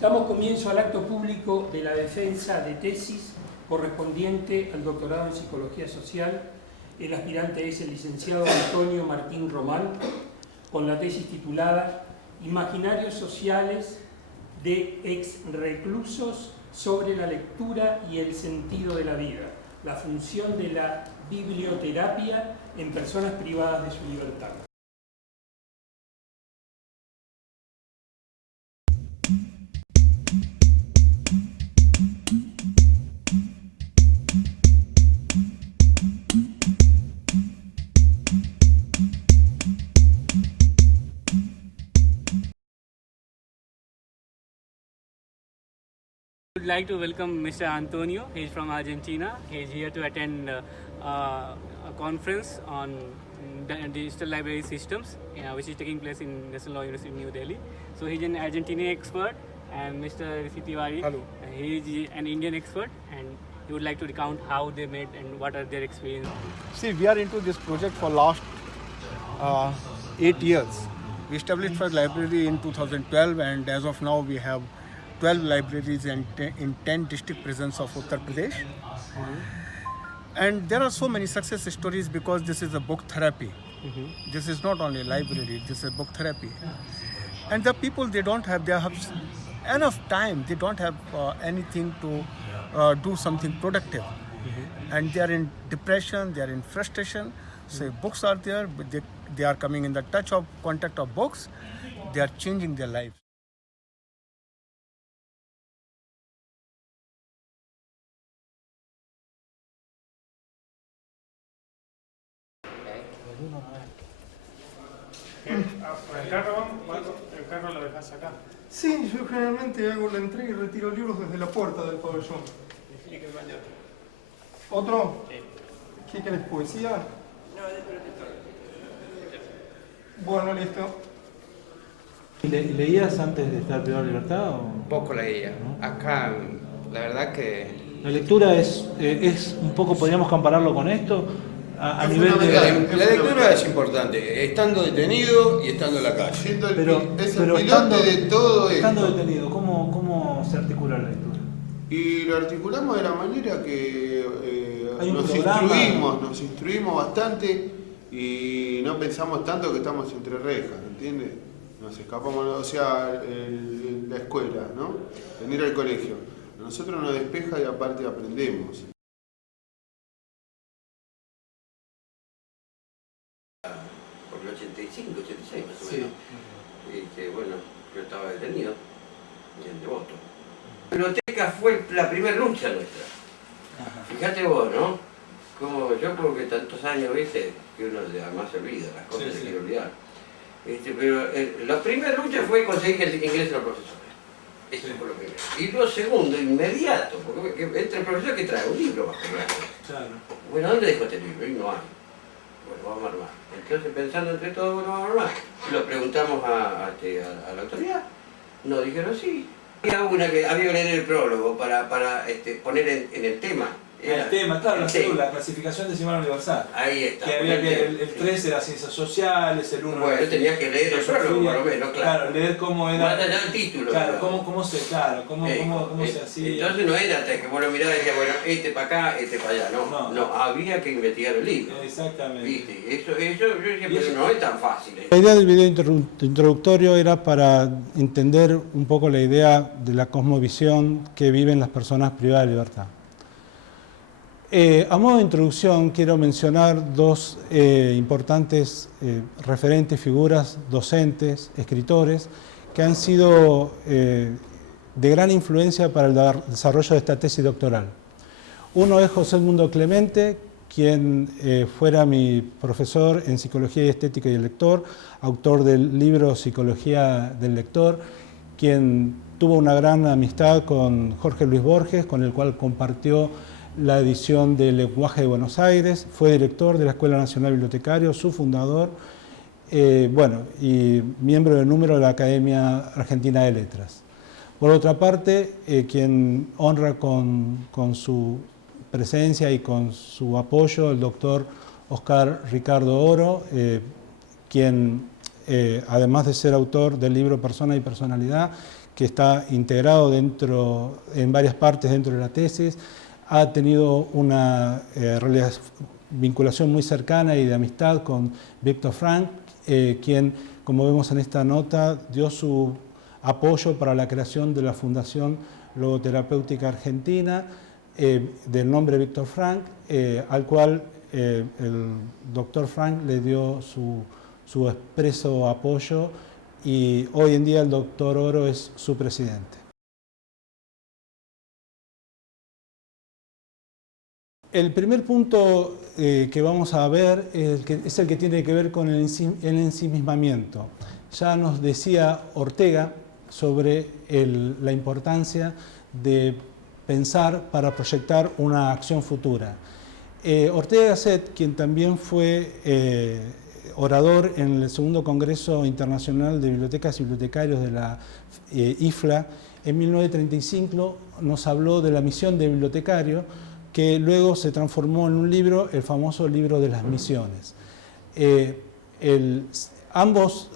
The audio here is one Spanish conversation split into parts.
Damos comienzo al acto público de la defensa de tesis correspondiente al doctorado en Psicología Social. El aspirante es el licenciado Antonio Martín Román, con la tesis titulada Imaginarios sociales de ex-reclusos sobre la lectura y el sentido de la vida, la función de la biblioterapia en personas privadas de su libertad. I would like to welcome Mr. Antonio. He is from Argentina. He is here to attend a conference on digital library systems, which is taking place in National Law University, New Delhi. So he is an Argentinian expert, and Mr. Rishi Tiwari, he is an Indian expert, and he would like to recount how they met and what are their experiences. See, we are into this project for last 8 years. We established first library in 2012, and as of now we have 12 libraries in 10 district prisons of Uttar Pradesh. And there are so many success stories because this is a book therapy. This is not only a library, this is a book therapy. And the people, they have enough time, they don't have anything to do something productive. And they are in depression, they are in frustration. So books are there, but they are coming in the contact of books, they are changing their lives. ¿El carro lo dejas acá? Sí, yo generalmente hago la entrega y retiro libros desde la puerta del pabellón. ¿Otro? ¿Qué querés, poesía? No, de Bueno, listo. ¿Leías antes de estar privado de libertad? O? Poco leía. Acá, la verdad que... ¿La lectura es un poco, podríamos compararlo con esto? A nivel de... La lectura es importante, estando detenido y estando en la calle. Pero pilote de todo esto. Estando detenido, ¿cómo se articula la lectura? Y lo articulamos de la manera que nos instruimos bastante y no pensamos tanto que estamos entre rejas, ¿entiendes? Nos escapamos, o sea, la escuela, ¿no? Venir al colegio. A nosotros nos despeja y aparte aprendemos. Por el 85, 86 más o menos. Bueno, yo estaba detenido en Devoto. La biblioteca fue la primera lucha nuestra. Fíjate vos, ¿no? Como yo creo que tantos años, viste, que uno además se olvida, las cosas se quiere olvidar. Pero la primera lucha fue conseguir el ingreso a los profesores. Eso fue lo primero. Y lo segundo, inmediato, porque entre el profesor que trae un libro bajo el brazo. Claro. Bueno, ¿dónde dejo este libro? Y no hay. Bueno, vamos a armar. Entonces, pensando entre todos, bueno, vamos a armar. Lo preguntamos a la autoridad. Nos dijeron sí. Había una que había que leer el prólogo para poner en el tema. El tema, claro, la clasificación decimal universal. Ahí está. Que había que el 3 era ciencias sociales, el 1 bueno, tenías que leer el prólogo, por lo menos, claro. Claro, leer cómo era. Más allá del título. Claro, cómo se hacía. Entonces no era hasta que vos lo mirabas y decías, bueno, este para acá, este para allá. No, había que investigar el libro. Exactamente. ¿Viste? Eso yo decía, pero no es tan fácil. La idea del video introductorio era para entender un poco la idea de la cosmovisión que viven las personas privadas de libertad. A modo de introducción quiero mencionar dos importantes referentes, figuras, docentes, escritores, que han sido de gran influencia para el desarrollo de esta tesis doctoral. Uno es José Edmundo Clemente, quien fuera mi profesor en Psicología y Estética y el Lector, autor del libro Psicología del Lector, quien tuvo una gran amistad con Jorge Luis Borges, con el cual compartió la edición del Lenguaje de Buenos Aires, fue director de la Escuela Nacional Bibliotecario, su fundador, y miembro del número de la Academia Argentina de Letras. Por otra parte, quien honra con su presencia y con su apoyo el doctor Oscar Ricardo Oro, quien, además de ser autor del libro Persona y Personalidad, que está integrado en varias partes dentro de la tesis. Ha tenido una vinculación muy cercana y de amistad con Viktor Frankl, quien, como vemos en esta nota, dio su apoyo para la creación de la Fundación Logoterapéutica Argentina, del nombre Viktor Frankl, al cual el doctor Frankl le dio su expreso apoyo, y hoy en día el doctor Oro es su presidente. El primer punto que vamos a ver es el que tiene que ver con el ensimismamiento. Ya nos decía Ortega sobre la importancia de pensar para proyectar una acción futura. Ortega y Gasset, quien también fue orador en el segundo Congreso Internacional de Bibliotecas y Bibliotecarios de la IFLA, en 1935 nos habló de la misión de bibliotecario, que luego se transformó en un libro, el famoso libro de las misiones. Ambos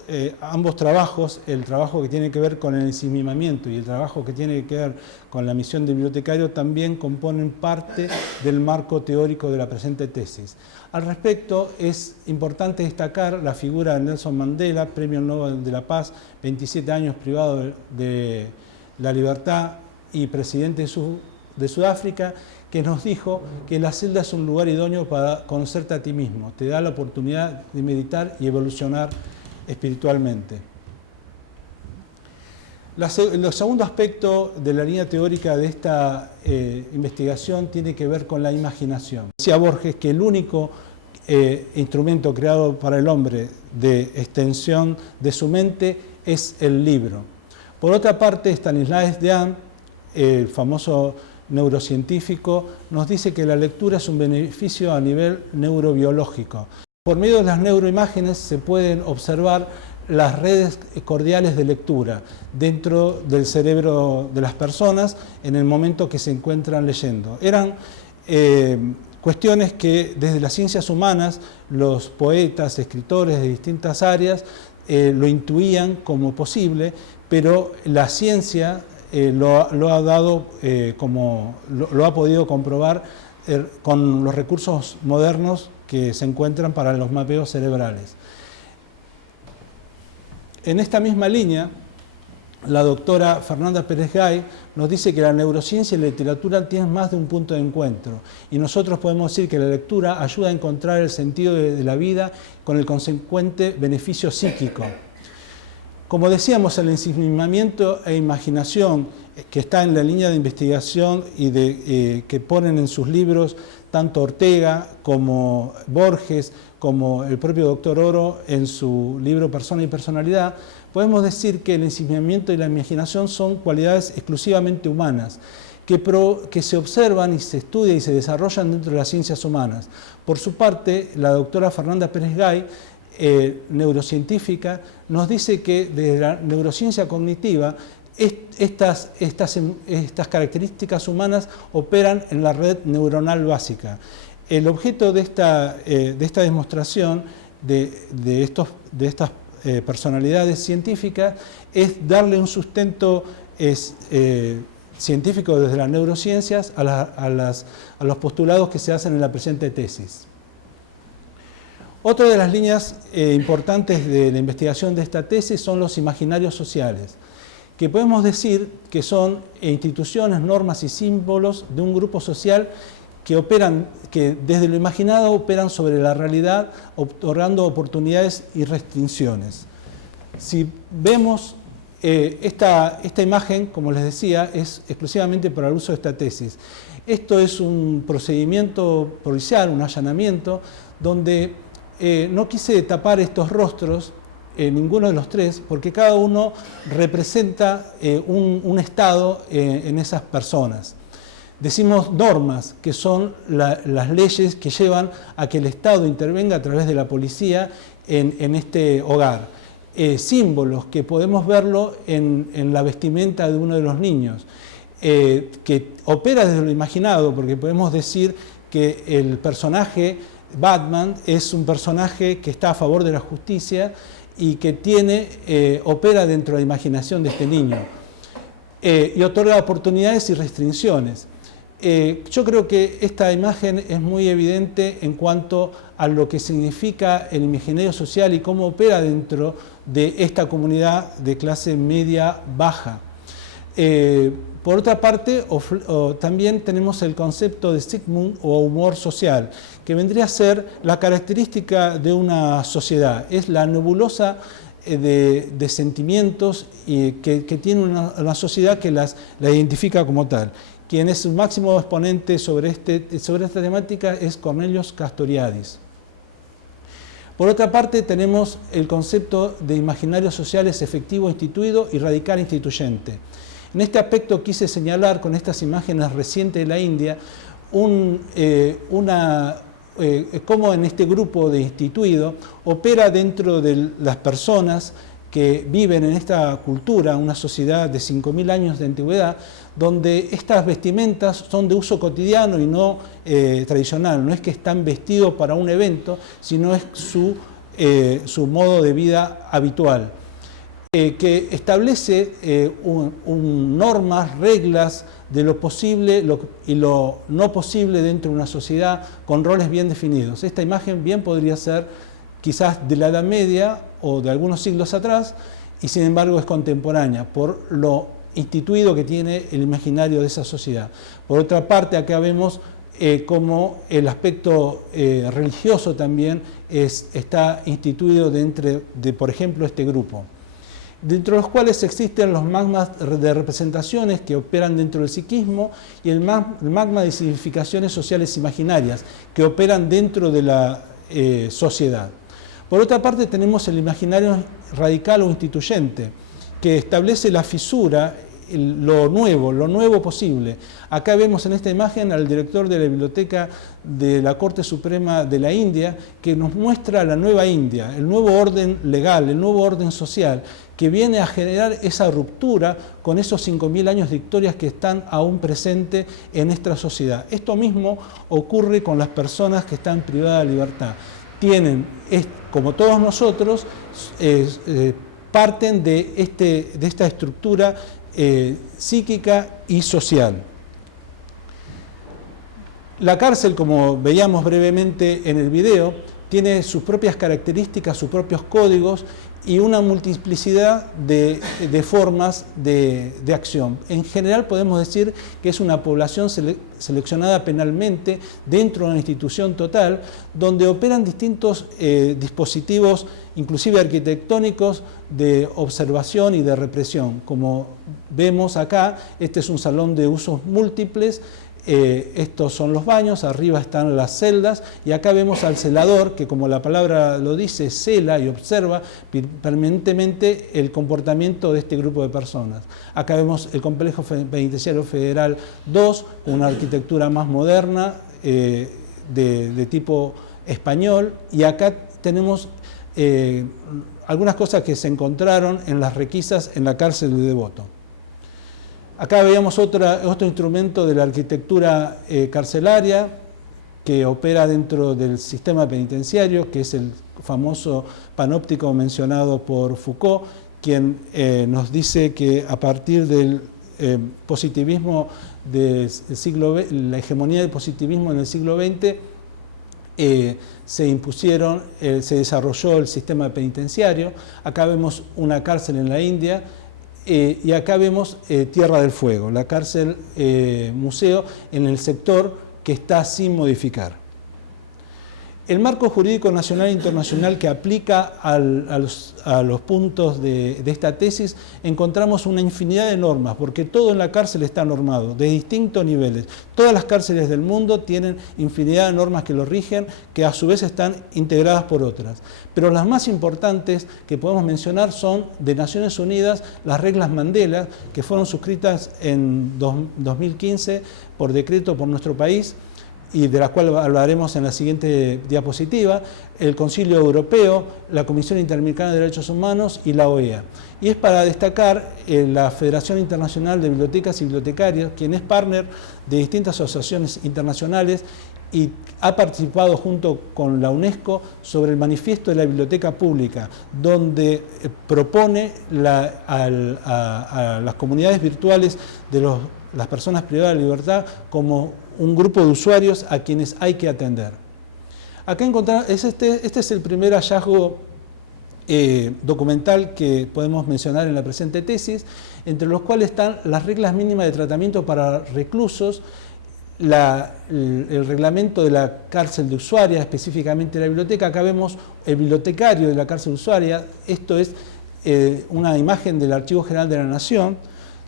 trabajos, el trabajo que tiene que ver con el ensimismamiento y el trabajo que tiene que ver con la misión de bibliotecario, también componen parte del marco teórico de la presente tesis. Al respecto, es importante destacar la figura de Nelson Mandela, Premio Nobel de la Paz, 27 años privado de la libertad y presidente de Sudáfrica, que nos dijo que la celda es un lugar idóneo para conocerte a ti mismo, te da la oportunidad de meditar y evolucionar espiritualmente. El segundo aspecto de la línea teórica de esta investigación tiene que ver con la imaginación. Decía Borges que el único instrumento creado para el hombre de extensión de su mente es el libro. Por otra parte, Stanislas Dehaene, el famoso neurocientífico, nos dice que la lectura es un beneficio a nivel neurobiológico. Por medio de las neuroimágenes se pueden observar las redes cordiales de lectura dentro del cerebro de las personas en el momento que se encuentran leyendo. Eran cuestiones que desde las ciencias humanas los poetas, escritores de distintas áreas lo intuían como posible, pero la ciencia lo ha podido comprobar con los recursos modernos que se encuentran para los mapeos cerebrales. En esta misma línea, la doctora Fernanda Pérez Gay nos dice que la neurociencia y la literatura tienen más de un punto de encuentro, y nosotros podemos decir que la lectura ayuda a encontrar el sentido de la vida con el consecuente beneficio psíquico. Como decíamos, el ensimismamiento e imaginación, que está en la línea de investigación y que ponen en sus libros tanto Ortega como Borges, como el propio doctor Oro en su libro Persona y Personalidad, podemos decir que el ensimismamiento y la imaginación son cualidades exclusivamente humanas, que se observan y se estudian y se desarrollan dentro de las ciencias humanas. Por su parte, la doctora Fernanda Pérez Gay, neurocientífica, nos dice que desde la neurociencia cognitiva estas características humanas operan en la red neuronal básica. El objeto de esta demostración de estas personalidades científicas es darle un sustento científico desde las neurociencias a los postulados que se hacen en la presente tesis. Otra de las líneas importantes de la investigación de esta tesis son los imaginarios sociales, que podemos decir que son instituciones, normas y símbolos de un grupo social que desde lo imaginado operan sobre la realidad, otorgando oportunidades y restricciones. Si vemos esta imagen, como les decía, es exclusivamente para el uso de esta tesis. Esto es un procedimiento policial, un allanamiento, donde no quise tapar estos rostros, ninguno de los tres, porque cada uno representa un estado en esas personas. Decimos normas, que son las leyes que llevan a que el Estado intervenga a través de la policía en este hogar. Símbolos, que podemos verlo en la vestimenta de uno de los niños, que opera desde lo imaginado, porque podemos decir que el personaje Batman es un personaje que está a favor de la justicia y que opera dentro de la imaginación de este niño. y otorga oportunidades y restricciones. Yo creo que esta imagen es muy evidente en cuanto a lo que significa el imaginario social y cómo opera dentro de esta comunidad de clase media baja. Por otra parte, también tenemos el concepto de Sigmund o humor social, que vendría a ser la característica de una sociedad. Es la nebulosa de sentimientos que tiene una sociedad que la identifica como tal. Quien es su máximo exponente sobre esta temática es Cornelius Castoriadis. Por otra parte, tenemos el concepto de imaginarios sociales efectivo instituido y radical instituyente. En este aspecto quise señalar con estas imágenes recientes de la India cómo en este grupo de instituido opera dentro de las personas que viven en esta cultura, una sociedad de 5.000 años de antigüedad, donde estas vestimentas son de uso cotidiano y no tradicional. No es que están vestidos para un evento, sino es su modo de vida habitual, que establece normas, reglas de lo posible y lo no posible dentro de una sociedad con roles bien definidos. Esta imagen bien podría ser quizás de la Edad Media o de algunos siglos atrás, y sin embargo es contemporánea por lo instituido que tiene el imaginario de esa sociedad. Por otra parte, acá vemos cómo el aspecto religioso también está instituido dentro de, por ejemplo, este grupo, dentro de los cuales existen los magmas de representaciones que operan dentro del psiquismo y el magma de significaciones sociales imaginarias que operan dentro de la sociedad. Por otra parte, tenemos el imaginario radical o instituyente, que establece la fisura, lo nuevo posible. Acá vemos en esta imagen al director de la Biblioteca de la Corte Suprema de la India, que nos muestra la nueva India, el nuevo orden legal, el nuevo orden social, que viene a generar esa ruptura con esos 5.000 años de historias que están aún presentes en nuestra sociedad. Esto mismo ocurre con las personas que están privadas de libertad. Tienen, como todos nosotros, parten de esta estructura psíquica y social. La cárcel, como veíamos brevemente en el video, tiene sus propias características, sus propios códigos y una multiplicidad de formas de acción. En general podemos decir que es una población seleccionada penalmente dentro de una institución total, donde operan distintos dispositivos, inclusive arquitectónicos, de observación y de represión. Como vemos acá, este es un salón de usos múltiples. Estos son los baños, arriba están las celdas y acá vemos al celador que, como la palabra lo dice, cela y observa permanentemente el comportamiento de este grupo de personas. Acá vemos el Complejo Penitenciario Federal 2, con una arquitectura más moderna de tipo español, y acá tenemos algunas cosas que se encontraron en las requisas en la cárcel de Devoto. Acá veíamos otro instrumento de la arquitectura carcelaria que opera dentro del sistema penitenciario, que es el famoso panóptico mencionado por Foucault, quien nos dice que a partir del positivismo del siglo XX, la hegemonía del positivismo en el siglo XX, se desarrolló el sistema penitenciario. Acá vemos una cárcel en la India. Y acá vemos Tierra del Fuego, la cárcel museo en el sector que está sin modificar. El marco jurídico nacional e internacional que aplica a los puntos de esta tesis, encontramos una infinidad de normas, porque todo en la cárcel está normado, de distintos niveles. Todas las cárceles del mundo tienen infinidad de normas que lo rigen, que a su vez están integradas por otras. Pero las más importantes que podemos mencionar son de Naciones Unidas, las reglas Mandela, que fueron suscritas en 2015 por decreto por nuestro país, y de la cual hablaremos en la siguiente diapositiva, el Concilio Europeo, la Comisión Interamericana de Derechos Humanos y la OEA. Y es para destacar la Federación Internacional de Bibliotecas y Bibliotecarios, quien es partner de distintas asociaciones internacionales y ha participado junto con la UNESCO sobre el manifiesto de la biblioteca pública, donde propone a las comunidades virtuales de las personas privadas de libertad como un grupo de usuarios a quienes hay que atender. Acá encontramos, este es el primer hallazgo documental que podemos mencionar en la presente tesis, entre los cuales están las reglas mínimas de tratamiento para reclusos, el reglamento de la cárcel de Ushuaia, específicamente la biblioteca. Acá vemos el bibliotecario de la cárcel de Ushuaia. Esto es una imagen del Archivo General de la Nación,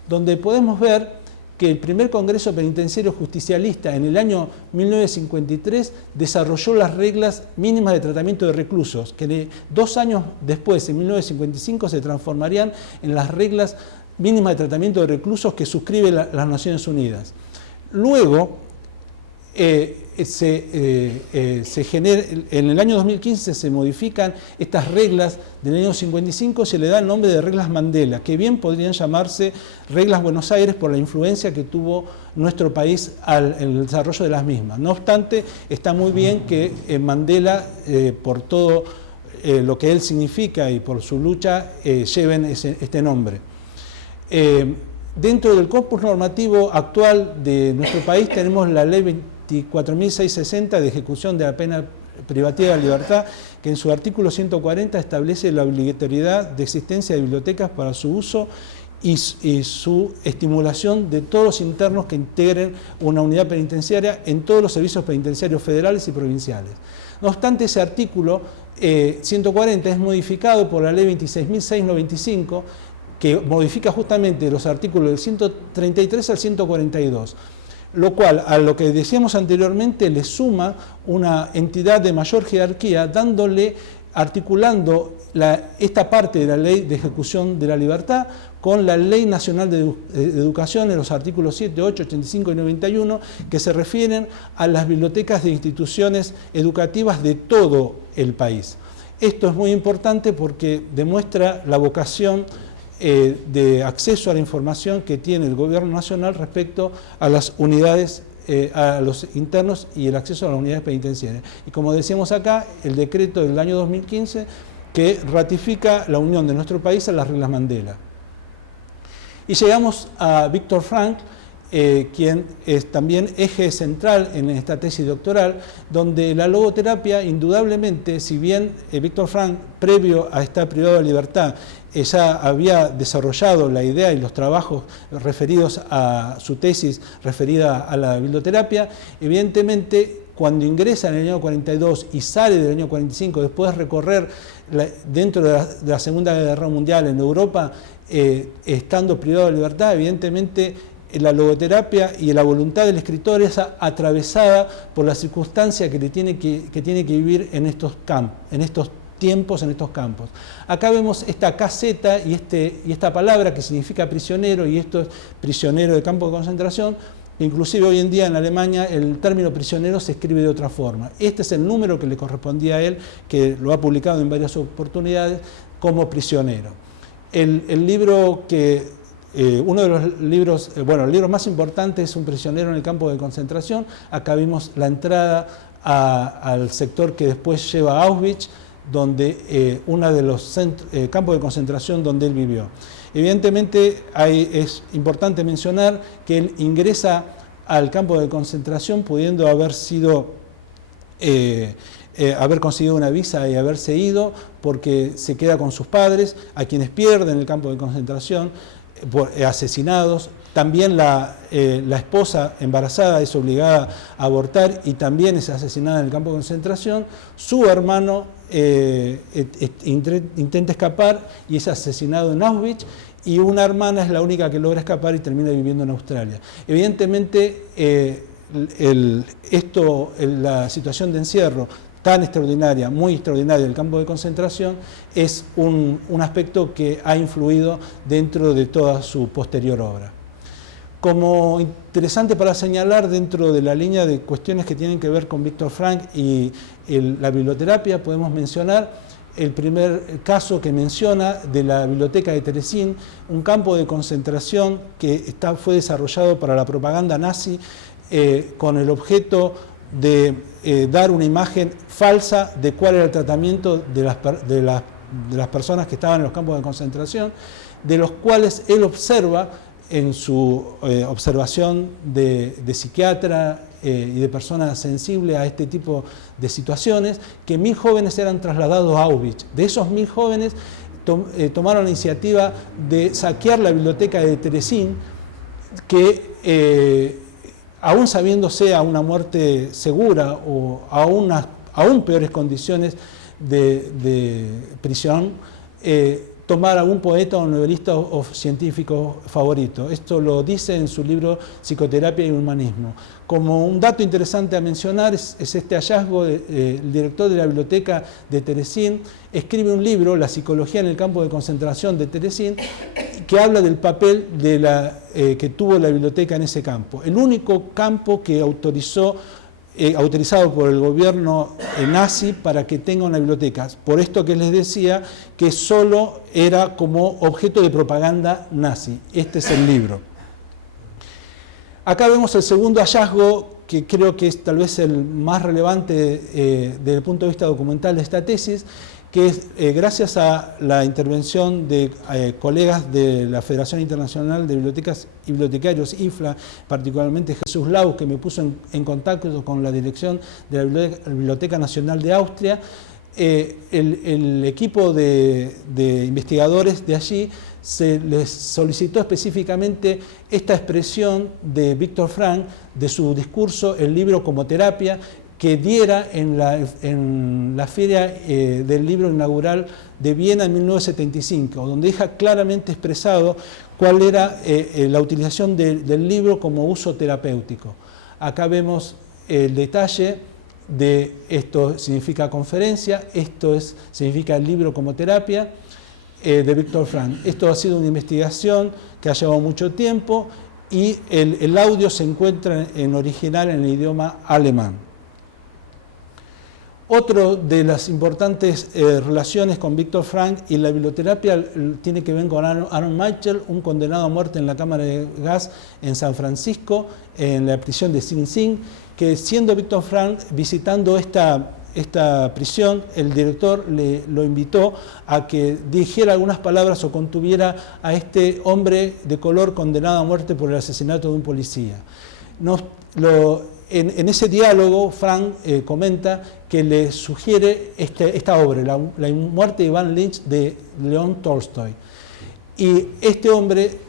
donde podemos ver que el primer Congreso Penitenciario Justicialista en el año 1953 desarrolló las reglas mínimas de tratamiento de reclusos, que 2 años después, en 1955, se transformarían en las reglas mínimas de tratamiento de reclusos que suscribe las Naciones Unidas. Luego, se genera, en el año 2015 se modifican estas reglas del año 55, se le da el nombre de reglas Mandela, que bien podrían llamarse reglas Buenos Aires por la influencia que tuvo nuestro país en el desarrollo de las mismas. No obstante, está muy bien que Mandela, por todo lo que él significa y por su lucha, lleven este nombre. Dentro del corpus normativo actual de nuestro país tenemos la Ley 24.660 de ejecución de la pena privativa de libertad, que en su artículo 140 establece la obligatoriedad de existencia de bibliotecas para su uso y su estimulación de todos los internos que integren una unidad penitenciaria en todos los servicios penitenciarios federales y provinciales. No obstante, ese artículo 140 es modificado por la Ley 26.695, que modifica justamente los artículos del 133 al 142, lo cual, a lo que decíamos anteriormente, le suma una entidad de mayor jerarquía, articulando esta parte de la Ley de Ejecución de la Libertad con la Ley Nacional de Educación en los artículos 7, 8, 85 y 91, que se refieren a las bibliotecas de instituciones educativas de todo el país. Esto es muy importante porque demuestra la vocación de acceso a la información que tiene el Gobierno Nacional respecto a las unidades, a los internos y el acceso a las unidades penitenciarias. Y como decíamos acá, el decreto del año 2015 que ratifica la unión de nuestro país a las reglas Mandela. Y llegamos a Víctor Frank, quien es también eje central en esta tesis doctoral, donde la logoterapia, indudablemente, si bien Víctor Frank, previo a estar privado de libertad, ya había desarrollado la idea y los trabajos referidos a su tesis referida a la biblioterapia, evidentemente cuando ingresa en el año 42 y sale del año 45, después de recorrer dentro de la Segunda Guerra Mundial en Europa, estando privado de libertad, evidentemente la logoterapia y la voluntad del escritor es atravesada por la circunstancia que tiene que vivir en estos tiempos, en estos campos. Acá vemos esta caseta y esta palabra que significa prisionero, y esto es prisionero de campo de concentración. Inclusive hoy en día en Alemania el término prisionero se escribe de otra forma. Este es el número que le correspondía a él, que lo ha publicado en varias oportunidades como prisionero. El libro que uno de los libros, el libro más importante es Un prisionero en el campo de concentración. Acá vimos la entrada al sector que después lleva a Auschwitz, donde uno de los campos de concentración donde él vivió. Evidentemente es importante mencionar que él ingresa al campo de concentración pudiendo haber conseguido una visa y haberse ido, porque se queda con sus padres, a quienes pierden el campo de concentración, asesinados. También la esposa embarazada es obligada a abortar y también es asesinada en el campo de concentración. Su hermano intenta escapar y es asesinado en Auschwitz, y una hermana es la única que logra escapar y termina viviendo en Australia. Evidentemente, la situación de encierro tan extraordinaria, muy extraordinaria del campo de concentración, es un aspecto que ha influido dentro de toda su posterior obra. Como interesante para señalar dentro de la línea de cuestiones que tienen que ver con Víctor Frank y la biblioterapia, podemos mencionar el primer caso que menciona de la biblioteca de Terezín, un campo de concentración que fue desarrollado para la propaganda nazi con el objeto de dar una imagen falsa de cuál era el tratamiento de las personas que estaban en los campos de concentración, de los cuales él observa en su observación de psiquiatra y de persona sensible a este tipo de situaciones, que 1000 jóvenes eran trasladados a Auschwitz. De esos 1000 jóvenes tomaron la iniciativa de saquear la biblioteca de Terezín, que aún sabiéndose a una muerte segura o a aún peores condiciones de prisión, tomar a un poeta o novelista o científico favorito. Esto lo dice en su libro Psicoterapia y Humanismo. Como un dato interesante a mencionar es este hallazgo, el director de la biblioteca de Terezín escribe un libro, La psicología en el campo de concentración de Terezín, que habla del papel que tuvo la biblioteca en ese campo. El único campo que autorizado por el gobierno nazi para que tenga una biblioteca. Por esto que les decía, que solo era como objeto de propaganda nazi. Este es el libro. Acá vemos el segundo hallazgo, que creo que es tal vez el más relevante desde el punto de vista documental de esta tesis, que es gracias a la intervención de colegas de la Federación Internacional de Bibliotecas y Bibliotecarios, IFLA, particularmente Jesús Lau, que me puso en contacto con la dirección de la Biblioteca Nacional de Austria. El equipo de investigadores de allí se les solicitó específicamente esta expresión de Víctor Frank, de su discurso El libro como terapia, que diera en la Feria del Libro Inaugural de Viena en 1975, donde deja claramente expresado cuál era la utilización del libro como uso terapéutico. Acá vemos el detalle de esto significa conferencia, significa el libro como terapia, de Víctor Frank. Esto ha sido una investigación que ha llevado mucho tiempo y el audio se encuentra en original en el idioma alemán. Otro de las importantes relaciones con Víctor Frank y la biblioterapia tiene que ver con Aaron Mitchell, un condenado a muerte en la cámara de gas en San Francisco, en la prisión de Sing Sing, que siendo Víctor Frank visitando esta prisión, el director lo invitó a que dijera algunas palabras o contuviera a este hombre de color condenado a muerte por el asesinato de un policía. En ese diálogo, Frank comenta que le sugiere esta obra, la muerte de Ivan Lynch de León Tolstoy. Y este hombre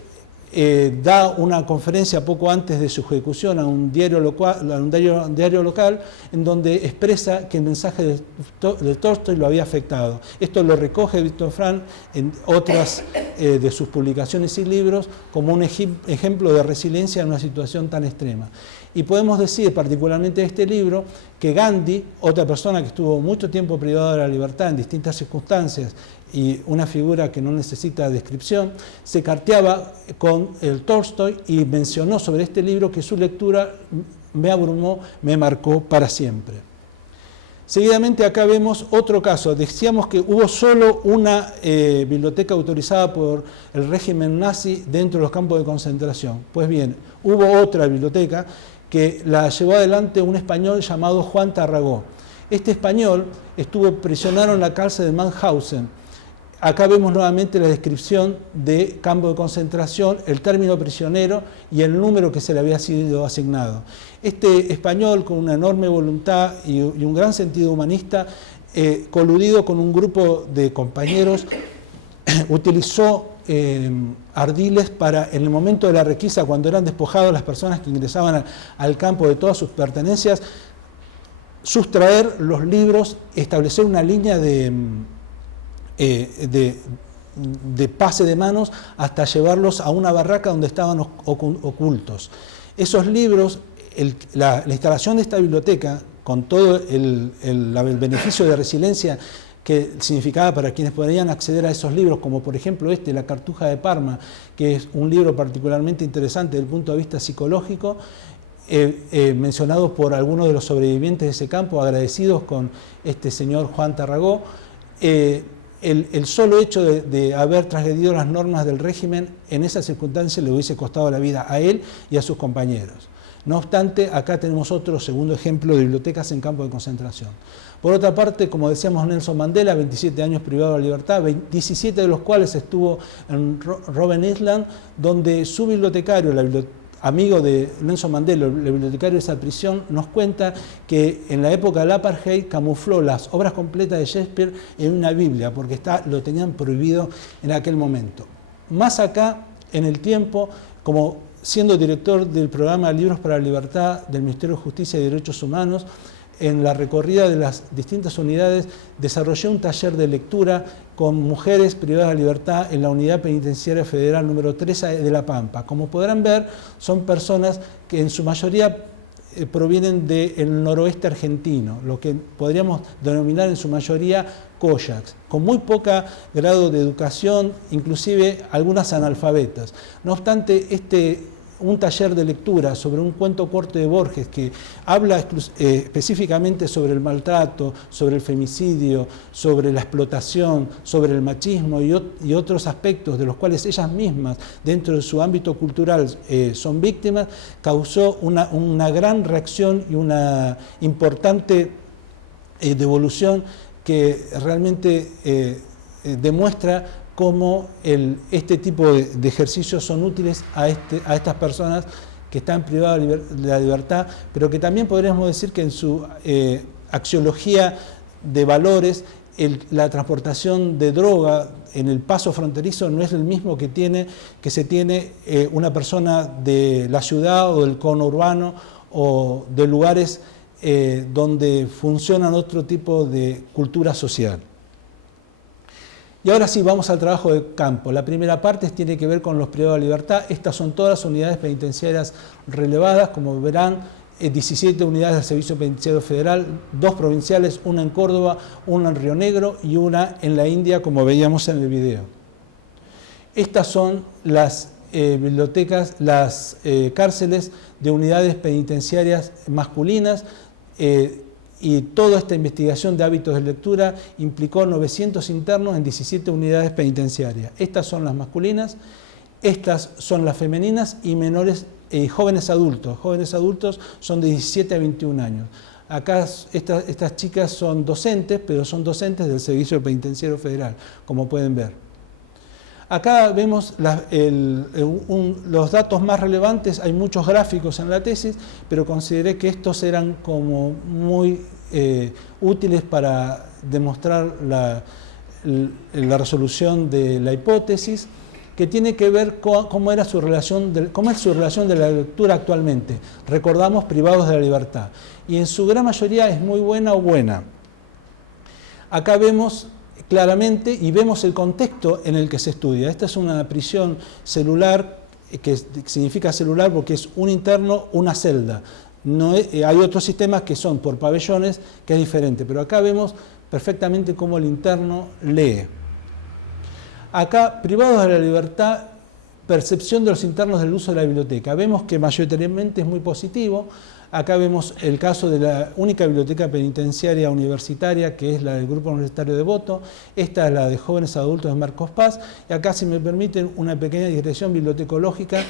da una conferencia poco antes de su ejecución a un diario local en donde expresa que el mensaje de Tolstoy lo había afectado. Esto lo recoge Víctor Frank en otras de sus publicaciones y libros como un ejemplo de resiliencia en una situación tan extrema. Y podemos decir, particularmente de este libro, que Gandhi, otra persona que estuvo mucho tiempo privada de la libertad en distintas circunstancias y una figura que no necesita descripción, se carteaba con el Tolstoy y mencionó sobre este libro que su lectura me abrumó, me marcó para siempre. Seguidamente acá vemos otro caso. Decíamos que hubo solo una biblioteca autorizada por el régimen nazi dentro de los campos de concentración. Pues bien, hubo otra biblioteca que la llevó adelante un español llamado Juan Tarragó. Este español estuvo prisionero en la cárcel de Mauthausen. Acá vemos nuevamente la descripción de campo de concentración, el término prisionero y el número que se le había sido asignado. Este español, con una enorme voluntad y un gran sentido humanista, coludido con un grupo de compañeros, utilizó ardiles para, en el momento de la requisa, cuando eran despojados las personas que ingresaban al campo de todas sus pertenencias, sustraer los libros, establecer una línea de pase de manos hasta llevarlos a una barraca donde estaban ocultos. Esos libros, la instalación de esta biblioteca, con todo el beneficio de resiliencia que significaba para quienes podían acceder a esos libros, como por ejemplo La Cartuja de Parma, que es un libro particularmente interesante desde el punto de vista psicológico, mencionado por algunos de los sobrevivientes de ese campo, agradecidos con este señor Juan Tarragó. El solo hecho de haber transgredido las normas del régimen en esa circunstancia le hubiese costado la vida a él y a sus compañeros. No obstante, acá tenemos otro segundo ejemplo de bibliotecas en campos de concentración. Por otra parte, como decíamos, Nelson Mandela, 27 años privado de la libertad, 17 de los cuales estuvo en Robben Island, donde su bibliotecario, amigo de Nelson Mandela, el bibliotecario de esa prisión, nos cuenta que en la época del apartheid camufló las obras completas de Shakespeare en una Biblia, porque lo tenían prohibido en aquel momento. Más acá, en el tiempo, como siendo director del programa Libros para la Libertad del Ministerio de Justicia y Derechos Humanos, en la recorrida de las distintas unidades desarrollé un taller de lectura con mujeres privadas de libertad en la Unidad Penitenciaria Federal número 13 de La Pampa. Como podrán ver, son personas que en su mayoría provienen del noroeste argentino, lo que podríamos denominar en su mayoría Koyaks, con muy poco grado de educación, inclusive algunas analfabetas. No obstante, un taller de lectura sobre un cuento corto de Borges que habla específicamente sobre el maltrato, sobre el femicidio, sobre la explotación, sobre el machismo y otros aspectos de los cuales ellas mismas dentro de su ámbito cultural son víctimas, causó una gran reacción y una importante devolución que realmente demuestra cómo este tipo de ejercicios son útiles a estas personas que están privadas de la libertad, pero que también podríamos decir que en su axiología de valores, la transportación de droga en el paso fronterizo no es el mismo que se tiene una persona de la ciudad o del conurbano o de lugares donde funcionan otro tipo de cultura social. Y ahora sí, vamos al trabajo de campo. La primera parte tiene que ver con los privados de libertad. Estas son todas las unidades penitenciarias relevadas. Como verán, 17 unidades del Servicio Penitenciario Federal, 2 provinciales, una en Córdoba, una en Río Negro y una en la India, como veíamos en el video. Estas son las bibliotecas, las cárceles de unidades penitenciarias masculinas. Y toda esta investigación de hábitos de lectura implicó 900 internos en 17 unidades penitenciarias. Estas son las masculinas, estas son las femeninas y menores, jóvenes adultos. Jóvenes adultos son de 17 a 21 años. Acá estas chicas son docentes, pero son docentes del Servicio Penitenciario Federal, como pueden ver. Acá vemos los datos más relevantes. Hay muchos gráficos en la tesis, pero consideré que estos eran como muy útiles para demostrar la resolución de la hipótesis, que tiene que ver con cómo es su relación de la lectura actualmente. Recordamos, privados de la libertad. Y en su gran mayoría es muy buena o buena. Acá vemos claramente y vemos el contexto en el que se estudia. Esta es una prisión celular, que significa celular porque es un interno, una celda. Hay otros sistemas que son por pabellones, que es diferente, pero acá vemos perfectamente cómo el interno lee. Acá, privados de la libertad, percepción de los internos del uso de la biblioteca. Vemos que mayoritariamente es muy positivo. Acá vemos el caso de la única biblioteca penitenciaria universitaria, que es la del Grupo Universitario de Devoto. Esta es la de Jóvenes Adultos de Marcos Paz. Y acá, si me permiten, una pequeña digresión bibliotecológica,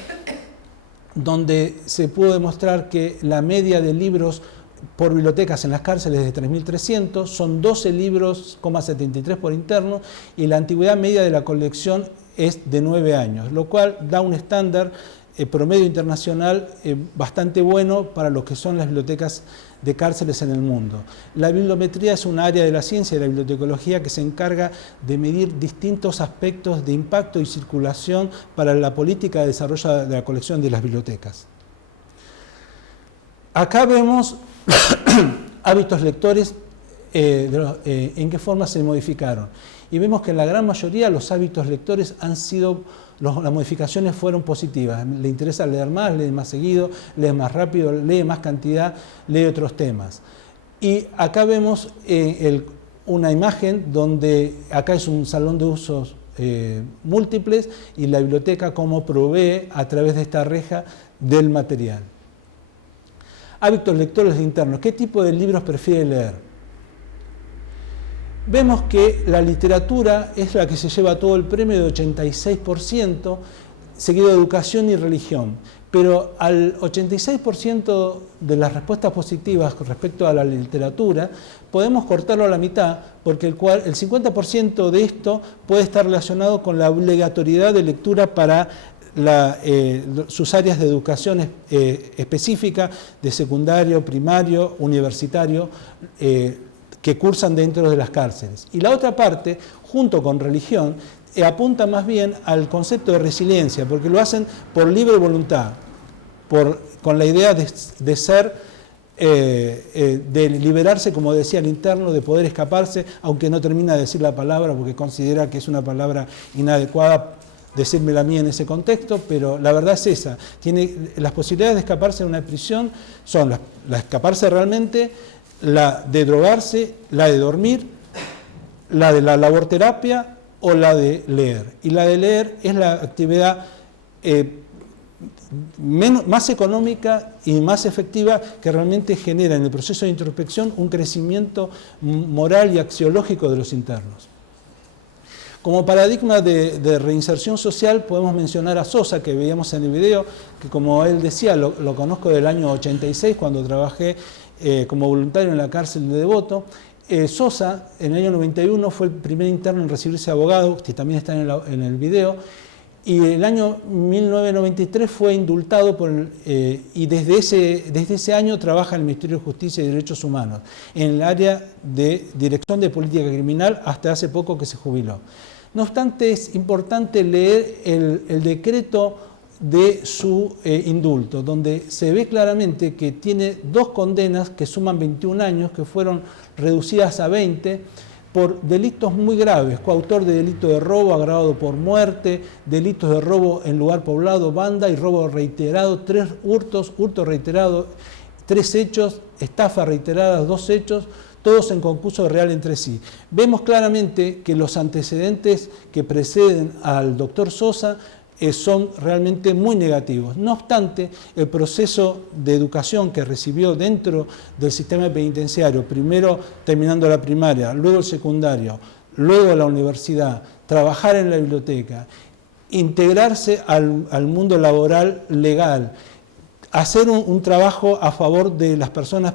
donde se pudo demostrar que la media de libros por bibliotecas en las cárceles es de 3.300, son 12 libros, 73 por interno, y la antigüedad media de la colección es de 9 años, lo cual da un estándar promedio internacional bastante bueno para lo que son las bibliotecas de cárceles en el mundo. La bibliometría es un área de la ciencia de la bibliotecología que se encarga de medir distintos aspectos de impacto y circulación para la política de desarrollo de la colección de las bibliotecas. Acá vemos hábitos lectores, en qué forma se modificaron. Y vemos que en la gran mayoría los hábitos lectores han sido, las modificaciones fueron positivas. Le interesa leer más, lee más seguido, lee más rápido, lee más cantidad, lee otros temas. Y acá vemos una imagen donde acá es un salón de usos múltiples y la biblioteca cómo provee a través de esta reja del material. Hábitos lectores internos. ¿Qué tipo de libros prefiere leer? Vemos que la literatura es la que se lleva todo el premio de 86%, seguido de educación y religión. pero al 86% de las respuestas positivas con respecto a la literatura, podemos cortarlo a la mitad, porque el 50% de esto puede estar relacionado con la obligatoriedad de lectura para sus áreas de educación específica, de secundario, primario, universitario, que cursan dentro de las cárceles. Y la otra parte, junto con religión, apunta más bien al concepto de resiliencia, porque lo hacen por libre voluntad, con la idea de ser, de liberarse, como decía el interno, de poder escaparse, aunque no termina de decir la palabra porque considera que es una palabra inadecuada decírmela a mí en ese contexto, pero la verdad es esa. Las posibilidades de escaparse de una prisión son la de escaparse realmente, la de drogarse, la de dormir, la de la laborterapia o la de leer. Y la de leer es la actividad más económica y más efectiva que realmente genera en el proceso de introspección un crecimiento moral y axiológico de los internos. Como paradigma de reinserción social podemos mencionar a Sosa, que veíamos en el video, que como él decía, lo conozco del año 86, cuando trabajé como voluntario en la cárcel de Devoto. Sosa, en el año 91, fue el primer interno en recibirse abogado, que también está en el video, y en el año 1993 fue indultado y desde ese año trabaja en el Ministerio de Justicia y Derechos Humanos, en el área de Dirección de Política Criminal, hasta hace poco que se jubiló. No obstante, es importante leer el decreto de su indulto, donde se ve claramente que tiene 2 condenas que suman 21 años, que fueron reducidas a 20, por delitos muy graves: coautor de delito de robo agravado por muerte, delitos de robo en lugar poblado, banda y robo reiterado, 3 hurtos, hurto reiterado, 3 hechos, estafa reiterada, 2 hechos, todos en concurso real entre sí. Vemos claramente que los antecedentes que preceden al doctor Sosa son realmente muy negativos. No obstante, el proceso de educación que recibió dentro del sistema penitenciario, primero terminando la primaria, luego el secundario, luego la universidad, trabajar en la biblioteca, integrarse al mundo laboral legal, hacer un trabajo a favor de las personas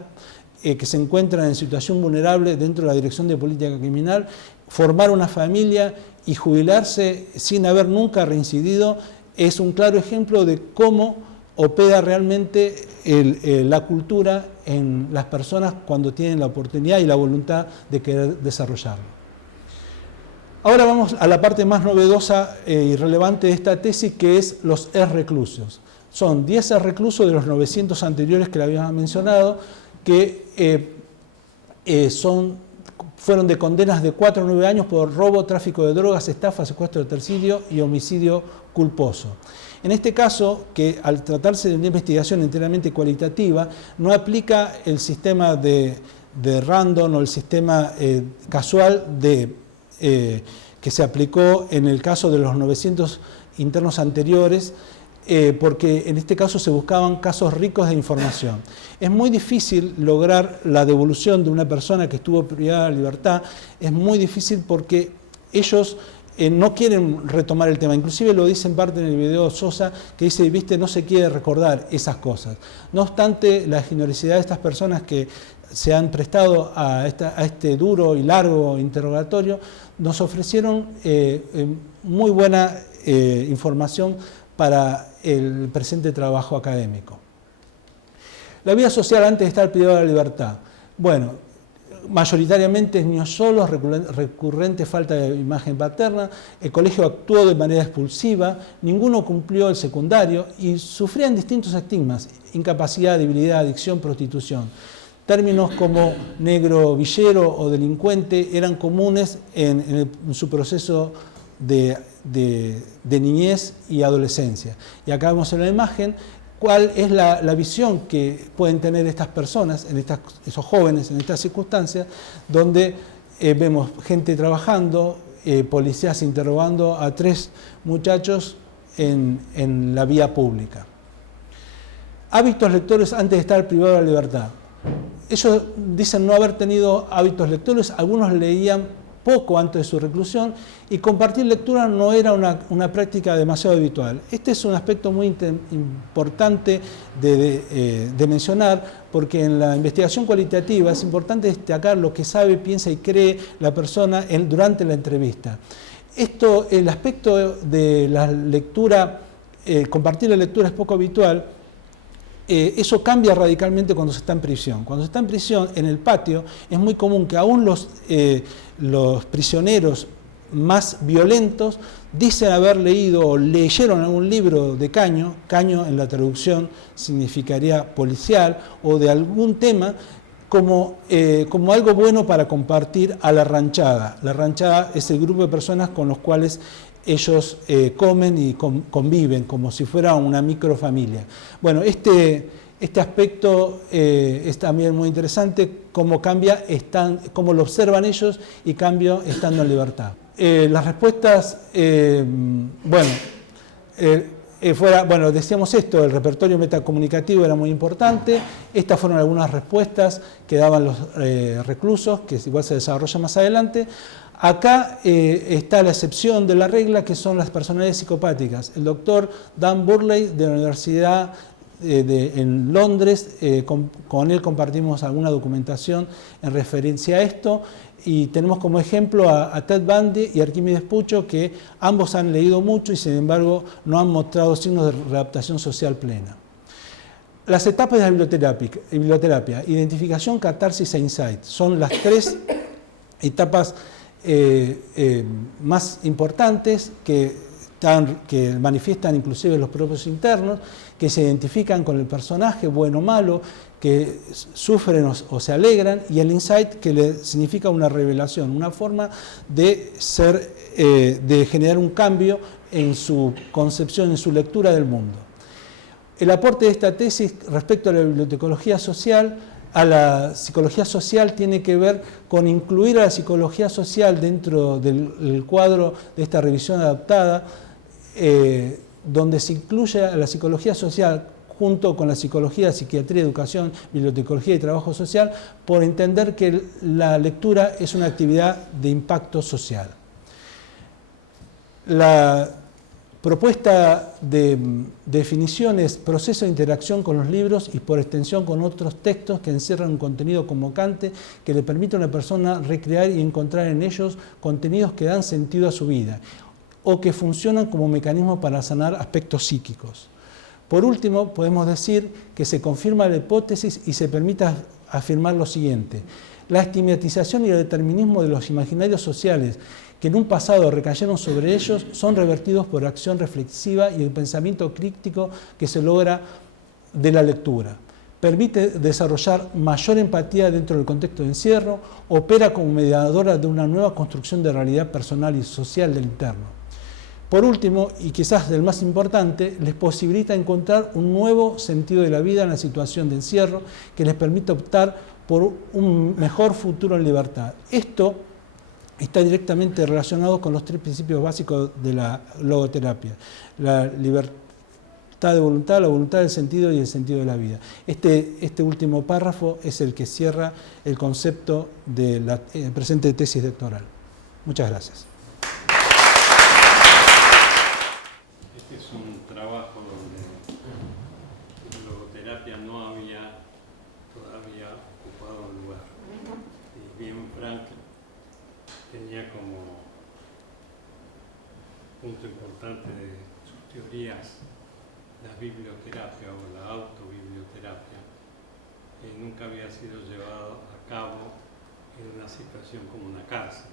que se encuentran en situación vulnerable dentro de la Dirección de Política Criminal, formar una familia y jubilarse sin haber nunca reincidido, es un claro ejemplo de cómo opera realmente la cultura en las personas cuando tienen la oportunidad y la voluntad de querer desarrollarlo. Ahora vamos a la parte más novedosa y relevante de esta tesis, que es los reclusos. Son 10 reclusos de los 900 anteriores que le habíamos mencionado, que fueron de condenas de 4 a 9 años por robo, tráfico de drogas, estafa, secuestro de terciario y homicidio culposo. En este caso, que al tratarse de una investigación enteramente cualitativa, no aplica el sistema de random o el sistema casual que se aplicó en el caso de los 900 internos anteriores, porque en este caso se buscaban casos ricos de información. Es muy difícil lograr la devolución de una persona que estuvo privada de la libertad, es muy difícil porque ellos no quieren retomar el tema. Inclusive lo dice en parte en el video Sosa, que dice, viste, no se quiere recordar esas cosas. No obstante, la generosidad de estas personas que se han prestado a este duro y largo interrogatorio, nos ofrecieron muy buena información para el presente trabajo académico. La vida social antes de estar privado de la libertad. Bueno, mayoritariamente niños solos, recurrente falta de imagen paterna, el colegio actuó de manera expulsiva, ninguno cumplió el secundario y sufrían distintos estigmas: incapacidad, debilidad, adicción, prostitución. Términos como negro villero o delincuente eran comunes en su proceso de niñez y adolescencia. Y acá vemos en la imagen cuál es la visión que pueden tener estas personas, esos jóvenes en estas circunstancias, donde vemos gente trabajando, policías interrogando a 3 muchachos en la vía pública. Hábitos lectores antes de estar privado de la libertad. Ellos dicen no haber tenido hábitos lectores, algunos leían poco antes de su reclusión, y compartir lectura no era una práctica demasiado habitual. Este es un aspecto muy importante de mencionar, porque en la investigación cualitativa es importante destacar lo que sabe, piensa y cree la persona durante la entrevista. El aspecto de la lectura, compartir la lectura es poco habitual. Eso cambia radicalmente cuando se está en prisión. Cuando se está en prisión, en el patio, es muy común que aún los prisioneros más violentos dicen haber leído o leyeron algún libro de Caño. Caño en la traducción significaría policial, o de algún tema como algo bueno para compartir a la ranchada. La ranchada es el grupo de personas con los cuales ellos comen y conviven como si fuera una microfamilia. Bueno, este aspecto es también muy interesante, cómo cambia, cómo lo observan ellos y cambio estando en libertad. Las respuestas, decíamos esto, el repertorio metacomunicativo era muy importante. Estas fueron algunas respuestas que daban los reclusos, que igual se desarrolla más adelante. Acá está la excepción de la regla, que son las personalidades psicopáticas. El doctor Dan Burley, de la Universidad en Londres, con él compartimos alguna documentación en referencia a esto, y tenemos como ejemplo a Ted Bundy y Arquímedes Pucho, que ambos han leído mucho y sin embargo no han mostrado signos de readaptación social plena. Las etapas de la biblioterapia: identificación, catarsis e insight, son las tres etapas más importantes que manifiestan inclusive los propios internos, que se identifican con el personaje, bueno o malo, que sufren o se alegran, y el insight, que significa una revelación, una forma de generar un cambio en su concepción, en su lectura del mundo. El aporte de esta tesis respecto a la bibliotecología social, a la psicología social, tiene que ver con incluir a la psicología social dentro del cuadro de esta revisión adaptada, donde se incluye a la psicología social junto con la psicología, psiquiatría, educación, bibliotecología y trabajo social, por entender que la lectura es una actividad de impacto social. La propuesta de definición es proceso de interacción con los libros y por extensión con otros textos que encierran un contenido convocante que le permite a una persona recrear y encontrar en ellos contenidos que dan sentido a su vida o que funcionan como mecanismo para sanar aspectos psíquicos. Por último, podemos decir que se confirma la hipótesis y se permite afirmar lo siguiente: la estigmatización y el determinismo de los imaginarios sociales que en un pasado recayeron sobre ellos son revertidos por acción reflexiva y el pensamiento crítico que se logra de la lectura. Permite desarrollar mayor empatía dentro del contexto de encierro, opera como mediadora de una nueva construcción de realidad personal y social del interno. Por último, y quizás el más importante, les posibilita encontrar un nuevo sentido de la vida en la situación de encierro que les permite optar por un mejor futuro en libertad. Esto está directamente relacionado con los tres principios básicos de la logoterapia: la libertad de voluntad, la voluntad del sentido y el sentido de la vida. Este último párrafo es el que cierra el concepto de la presente tesis doctoral. Muchas gracias. Este es un trabajo donde la logoterapia no había todavía ocupado un lugar. Y bien Frank tenía como punto importante de sus teorías la biblioterapia o la autobiblioterapia, que nunca había sido llevado a cabo en una situación como una cárcel.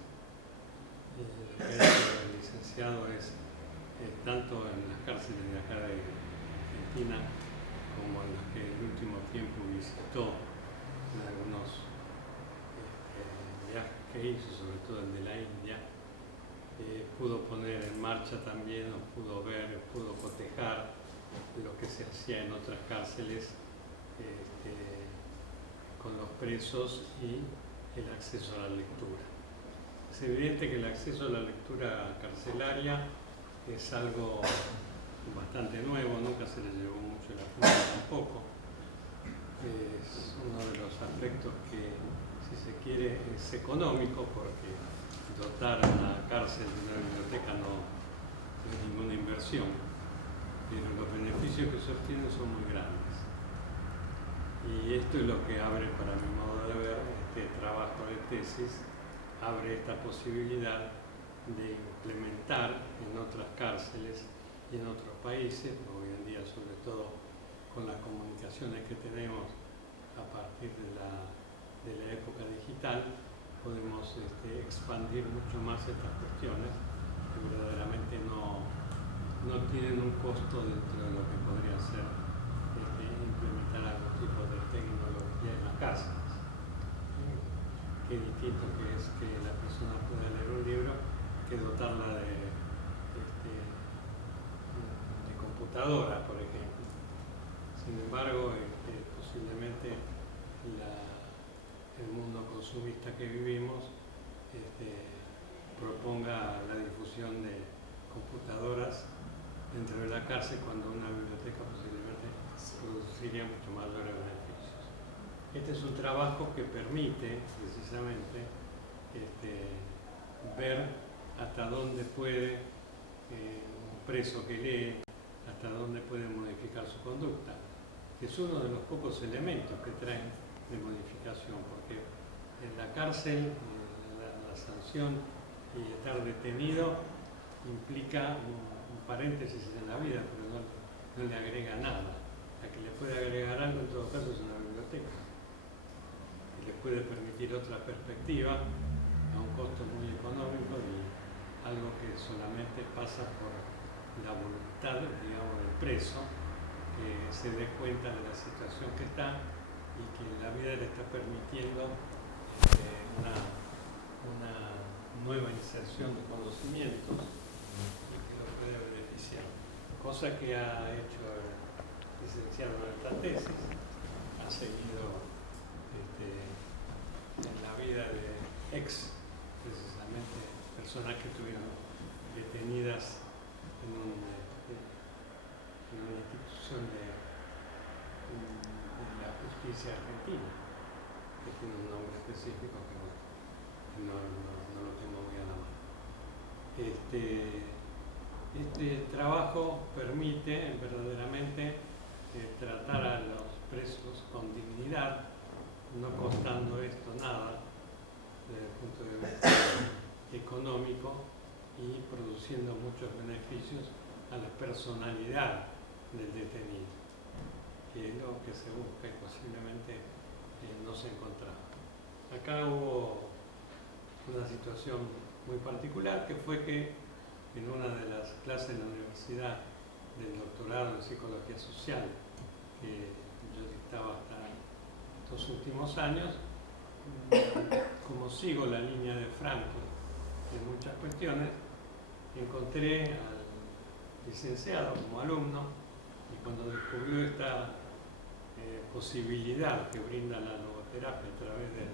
Lo que hace el licenciado es tanto en las cárceles de acá de Argentina como en las que en el último tiempo visitó en algunos viajes que hizo, sobre todo el de la India, pudo poner en marcha también, o pudo ver, pudo cotejar lo que se hacía en otras cárceles con los presos y el acceso a la lectura. Es evidente que el acceso a la lectura carcelaria es algo bastante nuevo, nunca se le llevó mucho la punta tampoco. Es uno de los aspectos que, si se quiere, es económico, porque dotar a la cárcel de una biblioteca no es ninguna inversión, pero los beneficios que se obtienen son muy grandes. Y esto es lo que abre, para mi modo de ver, este trabajo de tesis, abre esta posibilidad de implementar en otras cárceles y en otros países, hoy en día sobre todo con las comunicaciones que tenemos a partir de la época digital, podemos expandir mucho más estas cuestiones que verdaderamente no tienen un costo dentro de lo que podría ser implementar algún tipo de tecnología en las cárceles. Qué distinto que es que la persona pueda leer un libro que dotarla de computadora, por ejemplo. Sin embargo, posiblemente el mundo consumista que vivimos proponga la difusión de computadoras dentro de la cárcel, cuando una biblioteca posiblemente produciría mucho mayores beneficios. Este es un trabajo que permite precisamente ver hasta dónde puede un preso que lee, hasta dónde puede modificar su conducta, que es uno de los pocos elementos que traen de modificación, porque en la cárcel la sanción y estar detenido implica un paréntesis en la vida, pero no le agrega nada. La que le puede agregar algo en todo caso es una biblioteca, que le puede permitir otra perspectiva a un costo muy económico y algo que solamente pasa por la voluntad, digamos, del preso, que se dé cuenta de la situación que está y que la vida le está permitiendo una nueva inserción de conocimientos y que lo puede beneficiar. Cosa que ha hecho el licenciado en esta tesis, ha seguido en la vida de precisamente personas que estuvieron detenidas en una institución de la justicia argentina, que tiene un nombre específico que no lo tengo muy a la mano. Este trabajo permite verdaderamente tratar a los presos con dignidad, no costando esto nada desde el punto de vista económico y produciendo muchos beneficios a la personalidad del detenido, que es lo que se busca y posiblemente no se encontraba. Acá hubo una situación muy particular, que fue que en una de las clases de la universidad del doctorado en psicología social, que yo dictaba hasta estos últimos años, como sigo la línea de Frankl en muchas cuestiones, encontré al licenciado como alumno, y cuando descubrió esta posibilidad que brinda la logoterapia a través de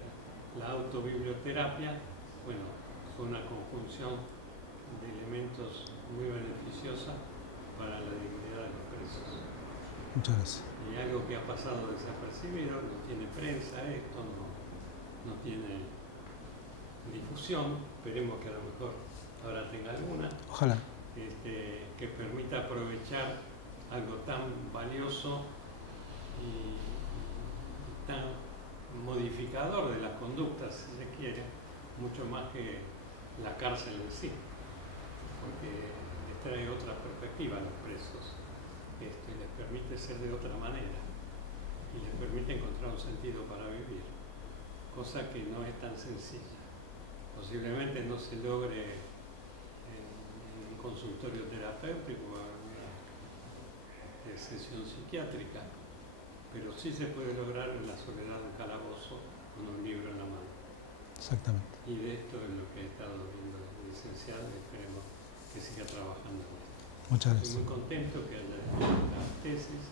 la autobiblioterapia, bueno, fue una conjunción de elementos muy beneficiosa para la dignidad de los presos. Muchas gracias. Y algo que ha pasado desapercibido, no tiene prensa esto, no tiene difusión, esperemos que a lo mejor ahora tenga alguna. Ojalá. Que permita aprovechar algo tan valioso y tan modificador de las conductas, si se quiere, mucho más que la cárcel en sí, porque les trae otra perspectiva a los presos, les permite ser de otra manera y les permite encontrar un sentido para vivir, cosa que no es tan sencilla. Posiblemente no se logre en un consultorio terapéutico o en una sesión psiquiátrica, pero sí se puede lograr en la soledad de un calabozo con un libro en la mano. Exactamente. Y de esto es lo que he estado viendo licenciado y esperemos que siga trabajando en esto. Muchas gracias. Estoy muy contento que haya hecho la tesis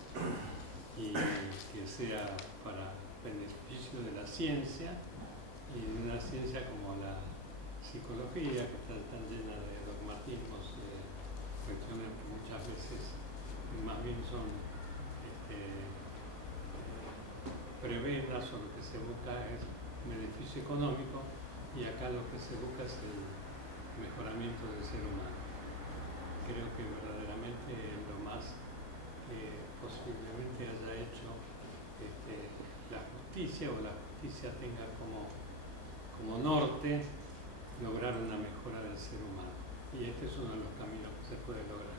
y que sea para beneficio de la ciencia y de una ciencia como la psicología, que está tan llena de dogmatismos, de cuestiones que muchas veces más bien son prebendas, o lo que se busca es beneficio económico, y acá lo que se busca es el mejoramiento del ser humano. Creo que verdaderamente es lo más que posiblemente haya hecho la justicia, o la justicia tenga como norte lograr una mejora del ser humano. Y este es uno de los caminos que se puede lograr.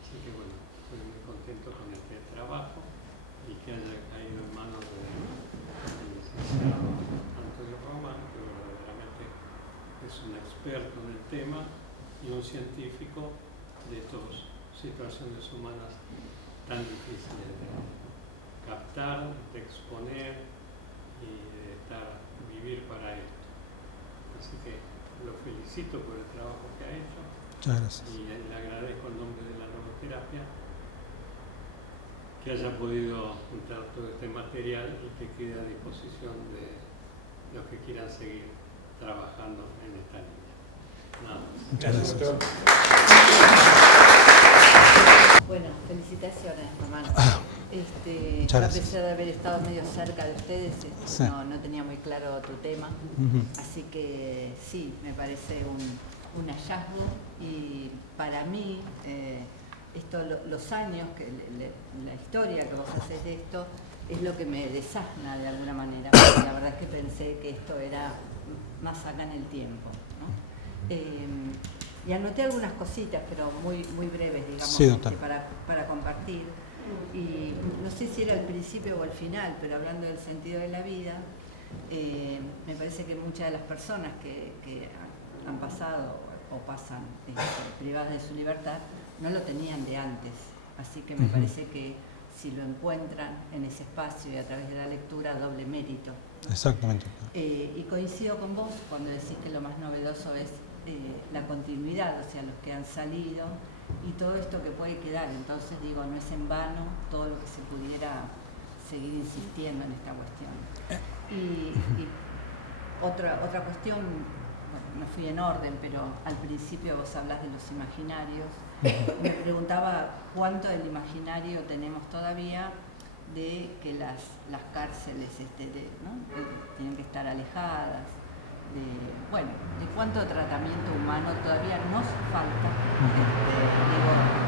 Así que bueno, estoy muy contento con este trabajo y que haya caído en manos del licenciado Antonio Román, que verdaderamente es un experto en el tema y un científico de estas situaciones humanas tan difíciles de captar, de exponer y de vivir para esto. Así que lo felicito por el trabajo que ha hecho. Muchas gracias. Y le agradezco en nombre de la logoterapia que haya podido juntar todo este material y que quede a disposición de los que quieran seguir trabajando en esta línea. Nada más. Muchas gracias. Bueno, felicitaciones, Román. Muchas yo a gracias. pesar de haber estado medio cerca de ustedes, Sí. no tenía muy claro tu tema. Así que sí, me parece un hallazgo, y para mí los años, la historia que vos haces de esto, es lo que me desasna de alguna manera, porque la verdad es que pensé que esto era más acá en el tiempo, ¿no? Y anoté algunas cositas, pero muy breves, digamos, Sí, doctor. para compartir. Y no sé si era el principio o el final, pero hablando del sentido de la vida, me parece que muchas de las personas que han pasado o pasan privadas de su libertad no lo tenían de antes. Así que me parece que si lo encuentran en ese espacio y a través de la lectura, doble mérito, ¿no? Exactamente. Y coincido con vos cuando decís que lo más novedoso es la continuidad, o sea, los que han salido y todo esto que puede quedar. Entonces digo, no es en vano todo lo que se pudiera seguir insistiendo en esta cuestión. Y otra cuestión, bueno, no fui en orden, pero al principio vos hablas de los imaginarios. Me preguntaba cuánto del imaginario tenemos todavía de que las cárceles ¿no? tienen que estar alejadas, de cuánto tratamiento humano todavía nos falta,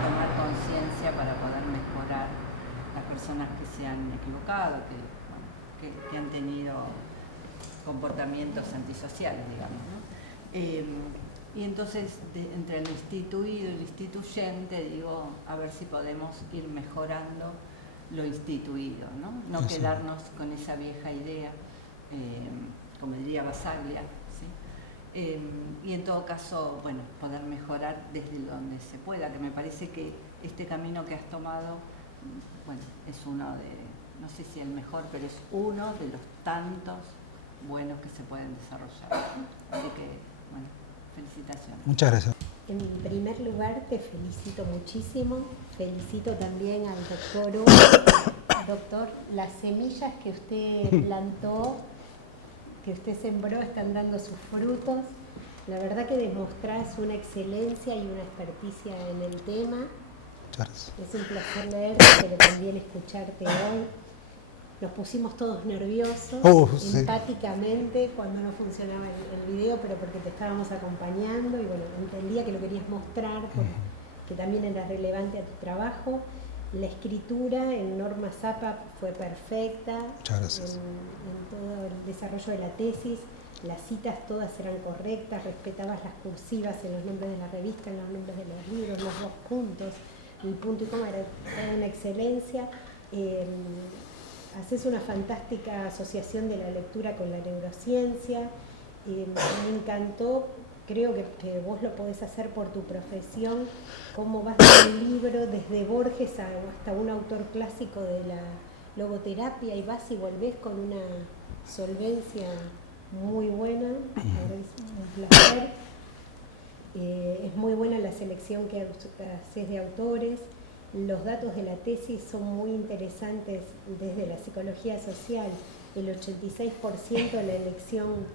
tomar conciencia para poder mejorar las personas que se han equivocado, que han tenido comportamientos antisociales, digamos, ¿no? Y entonces, entre lo instituido y lo instituyente, digo, a ver si podemos ir mejorando lo instituido, ¿no? No quedarnos con esa vieja idea, como diría Basaglia, ¿sí? Y en todo caso, bueno, poder mejorar desde donde se pueda, que me parece que este camino que has tomado, bueno, es uno de, no sé si el mejor, pero es uno de los tantos buenos que se pueden desarrollar. Así que, bueno, felicitaciones. Muchas gracias. En primer lugar, te felicito muchísimo. Felicito también al doctor Hugo. Doctor, las semillas que usted plantó, que usted sembró, están dando sus frutos. La verdad que demostrás una excelencia y una experticia en el tema. Muchas gracias. Es un placer leerte, pero también escucharte hoy. Nos pusimos todos nerviosos, empáticamente, cuando no funcionaba el video, pero porque te estábamos acompañando y bueno, entendía que lo querías mostrar, que también era relevante a tu trabajo. La escritura en Norma Zappa fue perfecta. Muchas gracias. En todo el desarrollo de la tesis, las citas todas eran correctas, respetabas las cursivas en los nombres de la revista, en los nombres de los libros, los dos puntos, el punto y coma era una excelencia. Haces una fantástica asociación de la lectura con la neurociencia. Me encantó, creo que vos lo podés hacer por tu profesión, cómo vas de un libro desde Borges hasta un autor clásico de la logoterapia y vas y volvés con una solvencia muy buena. Es un placer. Es muy buena la selección que haces de autores. Los datos de la tesis son muy interesantes desde la psicología social. El 86% de la elección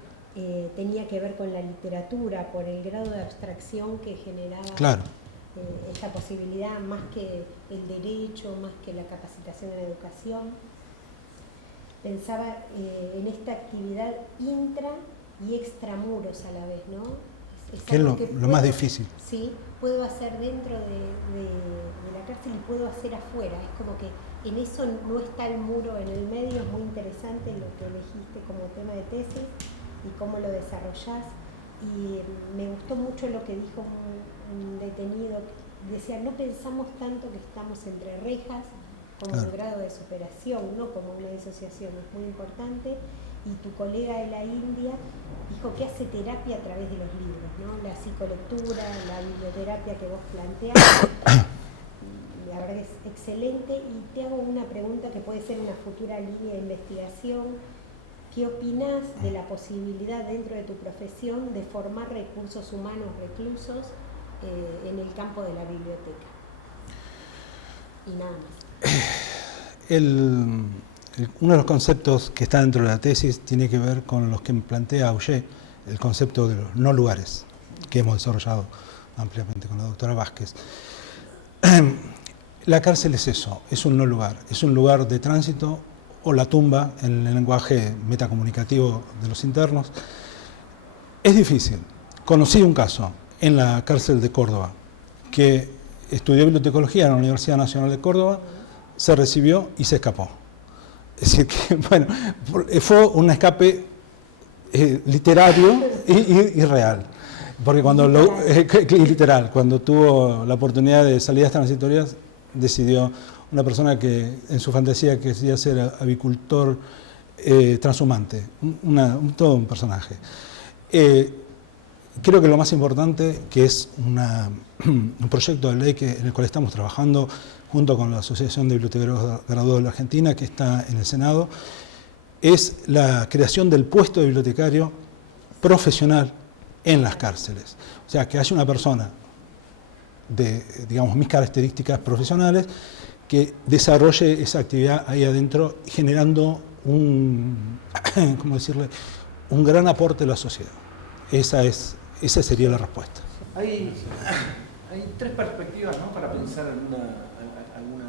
tenía que ver con la literatura, por el grado de abstracción que generaba esta posibilidad, más que el derecho, más que la capacitación en educación. Pensaba en esta actividad intra y extramuros a la vez, ¿no? que es algo lo más difícil. Sí, puedo hacer dentro de la cárcel y puedo hacer afuera. Es como que en eso no está el muro en el medio. Es muy interesante lo que elegiste como tema de tesis y cómo lo desarrollás. Y me gustó mucho lo que dijo un detenido. Decía, no pensamos tanto que estamos entre rejas como un grado de superación, no como una disociación. Es muy importante. Y tu colega de la India dijo que hace terapia a través de los libros, ¿no? La psicolectura, la biblioterapia que vos planteás, la verdad que es excelente. Y te hago una pregunta que puede ser una futura línea de investigación. ¿Qué opinás de la posibilidad dentro de tu profesión de formar recursos humanos reclusos en el campo de la biblioteca? Y nada más. Uno de los conceptos que está dentro de la tesis tiene que ver con los que plantea Auger, el concepto de los no lugares, que hemos desarrollado ampliamente con la doctora Vázquez. La cárcel es eso, es un no lugar, es un lugar de tránsito o la tumba en el lenguaje metacomunicativo de los internos. Es difícil. Conocí un caso en la cárcel de Córdoba, que estudió bibliotecología en la Universidad Nacional de Córdoba, se recibió y se escapó. Es decir, que, bueno, fue un escape literario y real. Porque literal, cuando tuvo la oportunidad de salidas transitorias, decidió, una persona que en su fantasía quería ser avicultor transhumante, todo un personaje. Creo que lo más importante, que es un proyecto de ley en el cual estamos trabajando junto con la Asociación de Bibliotecarios Graduados de la Argentina, que está en el Senado, es la creación del puesto de bibliotecario profesional en las cárceles. O sea, que haya una persona de, digamos, mis características profesionales que desarrolle esa actividad ahí adentro, generando ¿cómo decirle?, un gran aporte a la sociedad. Esa sería la respuesta. Hay tres perspectivas, ¿no?, para pensar en alguna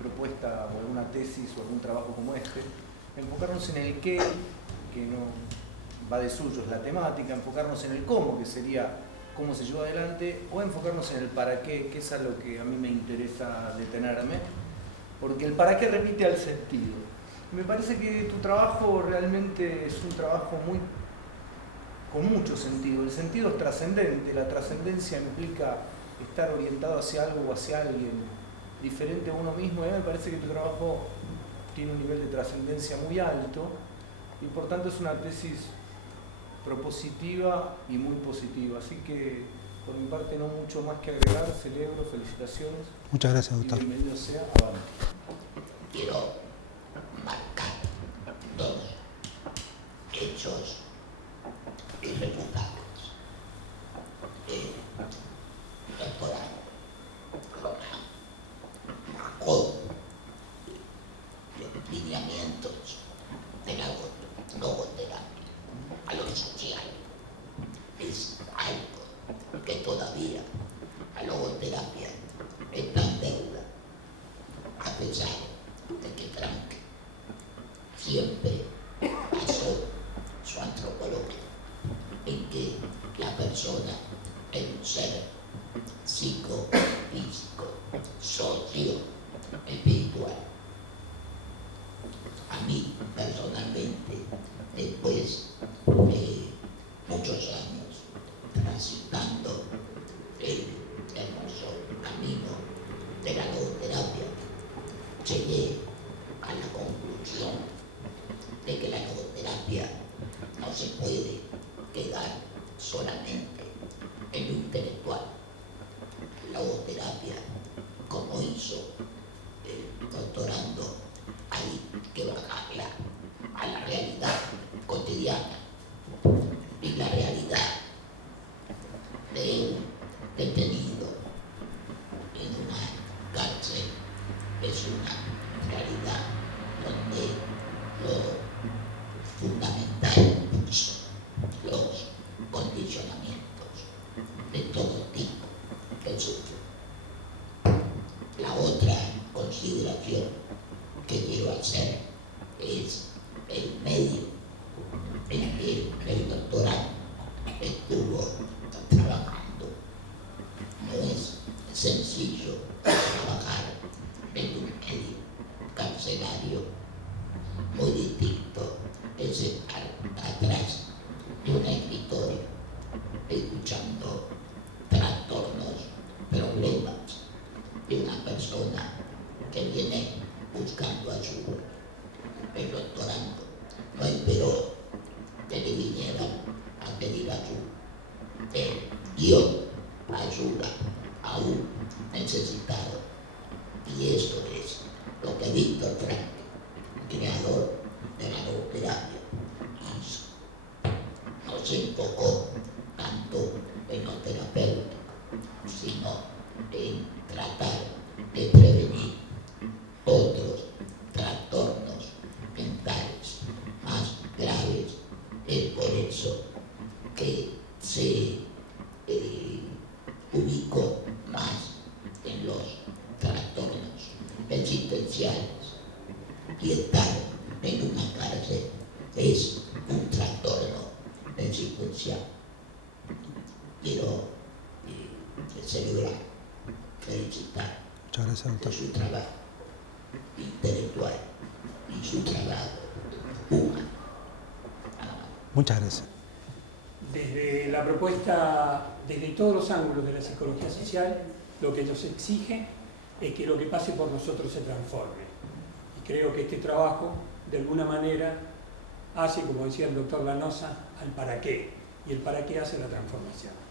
propuesta o alguna tesis o algún trabajo como este. Enfocarnos en el qué, que no va de suyo, es la temática, enfocarnos en el cómo, que sería cómo se lleva adelante, o enfocarnos en el para qué, que es a lo que a mí me interesa detenerme, porque el para qué remite al sentido. Me parece que tu trabajo realmente es un trabajo con mucho sentido. El sentido es trascendente, la trascendencia implica estar orientado hacia algo o hacia alguien diferente a uno mismo, y a mí me parece que tu trabajo tiene un nivel de trascendencia muy alto, y por tanto es una tesis propositiva y muy positiva. Así que, por mi parte, no mucho más que agregar. Celebro, felicitaciones. Muchas gracias, doctor. Y bienvenido sea. Avante. Quiero marcar dos hechos irrefutables. Doctora Román marcó los lineamientos de la logoterapia a lo social. Es algo que todavía la logoterapia está en deuda, a pesar de que Frank siempre basó su antropología en que la persona es un ser psicofísico, socio, espiritual. A mí, personalmente, después de muchos años transitando el hermoso camino de la logoterapia, llegué a la conclusión de que la logoterapia no se puede quedar solamente en lo intelectual. La logoterapia, como hizo el doctorando, hay que bajarla a la realidad cotidiana. Y la realidad de un detenido en una cárcel es una realidad donde lo fundamental son los condicionamientos de todo tipo que sufre. La otra consideración que quiero hacer es el medio en que el doctorado estuvo muy distinto es estar atrás de un escritorio escuchando trastornos, problemas de una persona que viene buscando ayuda. El doctorando no esperó que le vinieran a pedir ayuda. Él dio ayuda a un necesitado. Y eso es lo que Víctor Frankl, creador de la logoterapia, hizo. No se enfocó tanto en lo terapéutico, sino en tratar de prevenir otros trastornos mentales más graves. Es por eso que se ubicó más en los trastornos existenciales. Y estar en una cárcel es un trastorno existencial. Quiero celebrar, felicitar de su trabajo intelectual y su trabajo humano. Muchas gracias. Desde la propuesta, desde todos los ángulos de la psicología social, lo que nos exige es que lo que pase por nosotros se transforme. Y creo que este trabajo, de alguna manera, hace, como decía el doctor Lanosa, al para qué. Y el para qué hace la transformación.